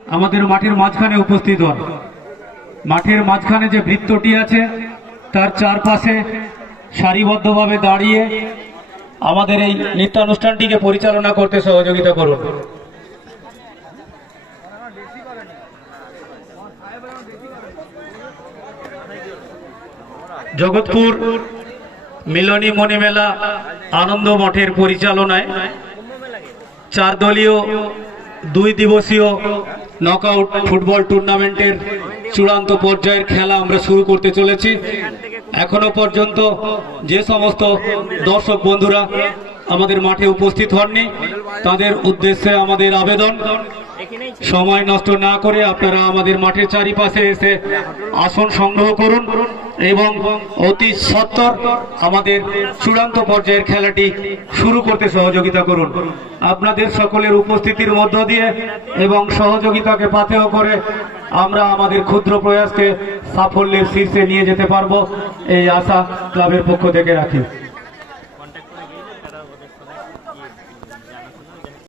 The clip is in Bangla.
আমাদের মাঠের মাঝখানে উপস্থিত হন। মাঠের মাঝখানে যে বৃত্তটি আছে তার চারপাশে সারিবদ্ধভাবে দাঁড়িয়ে আমাদের এই নৃত্যানুষ্ঠানটিকে পরিচালনা করতে সহযোগিতা করুন। জগৎপুর মিলনী মণিমেলা আনন্দ মঠের পরিচালনায় 4 দলীয় 2 দিবসীয় নকআউট ফুটবল টুর্নামেন্টের চূড়ান্ত পর্যায়ের খেলা আমরা শুরু করতে চলেছি। এখনো পর্যন্ত যে সমস্ত দর্শক বন্ধুরা আমাদের মাঠে উপস্থিত হননি তাদের উদ্দেশ্যে আমাদের আবেদন, সময় নষ্ট না করে আপনারা আমাদের মাঠের চারিপাশে এসে আসন সংগ্রহ করুন এবং অতি সত্বর আমাদের চূড়ান্ত পর্যায়ের খেলাটি শুরু করতে সহযোগিতা করুন। আপনাদের সকলের উপস্থিতির মধ্য দিয়ে এবং সহযোগিতাকে পাথেয় করে আমরা আমাদের ক্ষুদ্র প্রয়াসকে সাফল্যের শীর্ষে নিয়ে যেতে পারবো, এই আশা ক্লাবের পক্ষ থেকে রাখি।